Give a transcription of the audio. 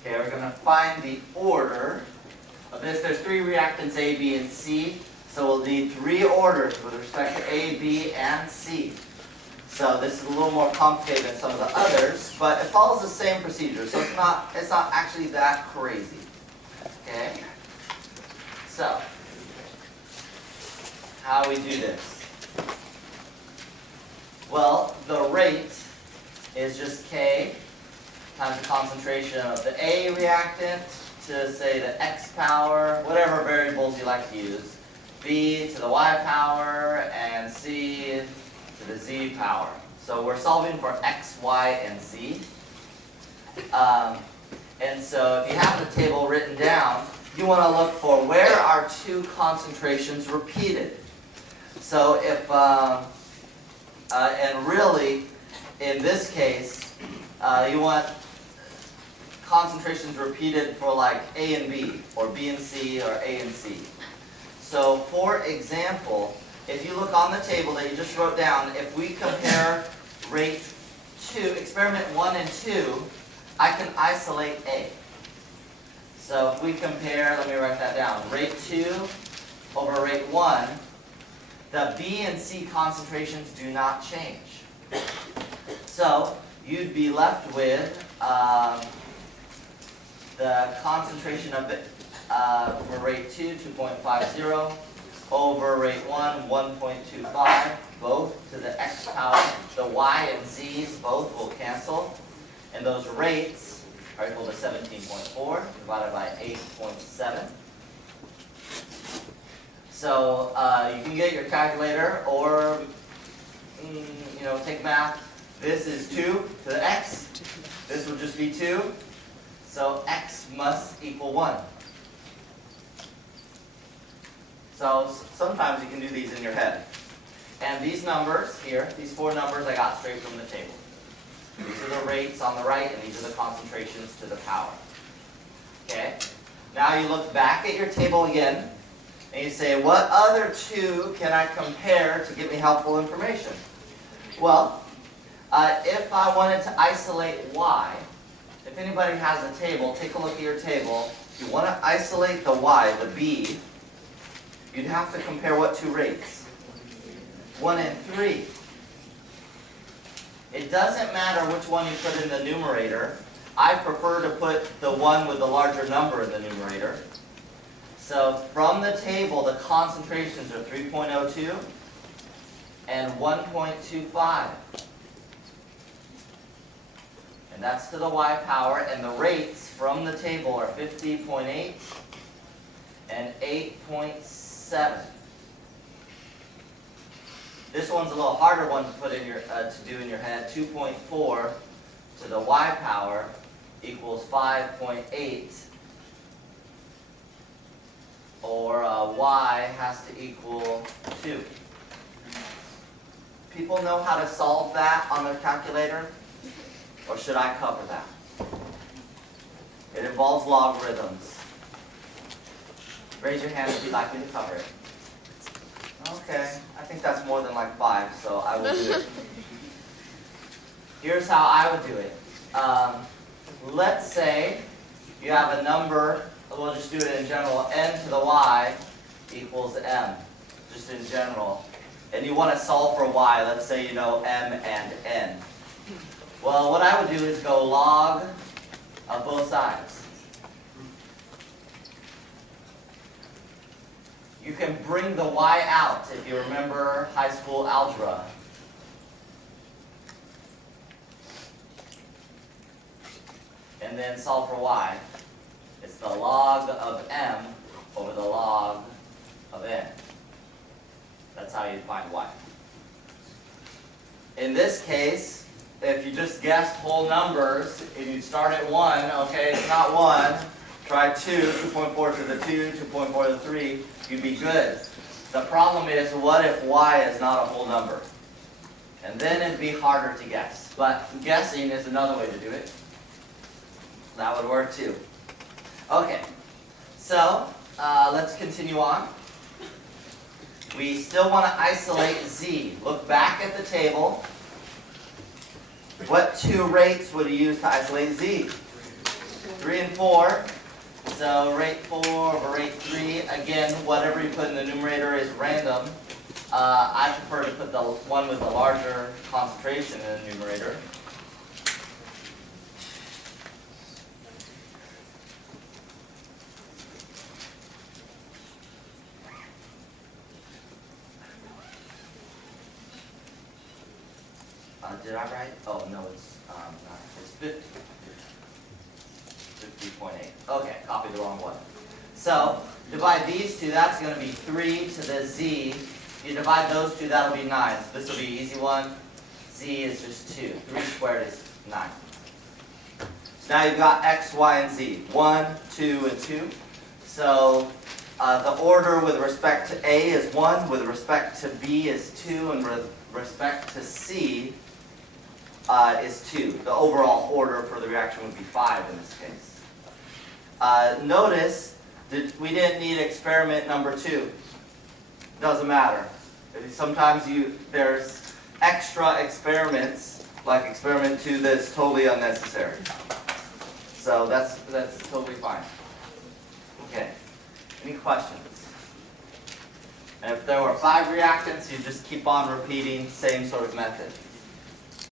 Okay, we're going to find the order of this. There's three reactants, A, B, and C. So we'll need three orders with respect to A, B, and C. So this is a little more complicated than some of the others, but it follows the same procedure. So it's not actually that crazy. Okay? So, how we do this? Well, the rate is just K times the concentration of the A reactant to, say, the X power, whatever variables you like to use, B to the Y power, and C to the Z power. So we're solving for X, Y, and Z. And so if you have the table written down, you want to look for where are two concentrations repeated. So if, and really, in this case, you want concentrations repeated for like A and B, or B and C, or A and C. So for example, if you look on the table that you just wrote down, if we compare rate 2, experiment 1 and 2, I can isolate A. So if we compare, let me write that down, rate 2 over rate 1, the B and C concentrations do not change. So you'd be left with the concentration of the for rate 2, 2.50, over rate 1, 1.25, both to the X power. The Y and Z's both will cancel. And those rates are equal to 17.4 divided by 8.7. So you can get your calculator or take math. This is 2 to the X. This would just be 2. So X must equal 1. So sometimes you can do these in your head. And these numbers here, these 4 numbers I got straight from the table. These are the rates on the right, and these are the concentrations to the power. Okay? Now you look back at your table again, and you say, what other two can I compare to give me helpful information? Well, if I wanted to isolate Y, if anybody has a table, take a look at your table. If you want to isolate the Y, the B, you'd have to compare what two rates? 1 and 3. It doesn't matter which one you put in the numerator. I prefer to put the one with the larger number in the numerator. So from the table, the concentrations are 3.02 and 1.25. And that's to the Y power, and the rates from the table are 50.8 and 8.7. This one's a little harder one to put in your to do in your head. 2.4 to the Y power equals 5.8, or Y has to equal 2. People know how to solve that on their calculator? Or should I cover that? It involves logarithms. Raise your hand if you'd like me to cover it. Okay, I think that's more than like 5, so I will do it. Here's how I would do it. Let's say you have a number, we'll just do it in general, n to the y equals m, just in general. And you want to solve for y, let's say you know m and n. Well, what I would do is go log of both sides. You can bring the y out if you remember high school algebra. And then solve for y. It's the log of m over the log of n. That's how you find y. In this case, if you just guessed whole numbers, and you start at 1, okay, it's not 1, try 2, 2.4 to the 2, 2.4 to the 3, you'd be good. The problem is, what if y is not a whole number? And then it'd be harder to guess. But guessing is another way to do it. That would work too. Okay, so let's continue on. We still want to isolate z. Look back at the table. What two rates would you use to isolate z? 3 and 4. So rate 4 over rate 3. Again, whatever you put in the numerator is random. I prefer to put the one with the larger concentration in the numerator. Did I write? Oh, no, it's not. It's 50. 50.8. Okay, copied the wrong one. So, divide these two, that's going to be 3 to the z. You divide those two, that'll be 9. So this will be an easy one. Z is just 2. 3 squared is 9. So now you've got x, y, and z. 1, 2, and 2. So the order with respect to A is 1, with respect to B is 2, and with respect to C is 2. The overall order for the reaction would be 5 in this case. Notice that we didn't need experiment number 2. Doesn't matter. Sometimes there's extra experiments, like experiment 2, that's totally unnecessary. So that's totally fine. Okay. Any questions? And if there were 5 reactants, you just keep on repeating, same sort of method.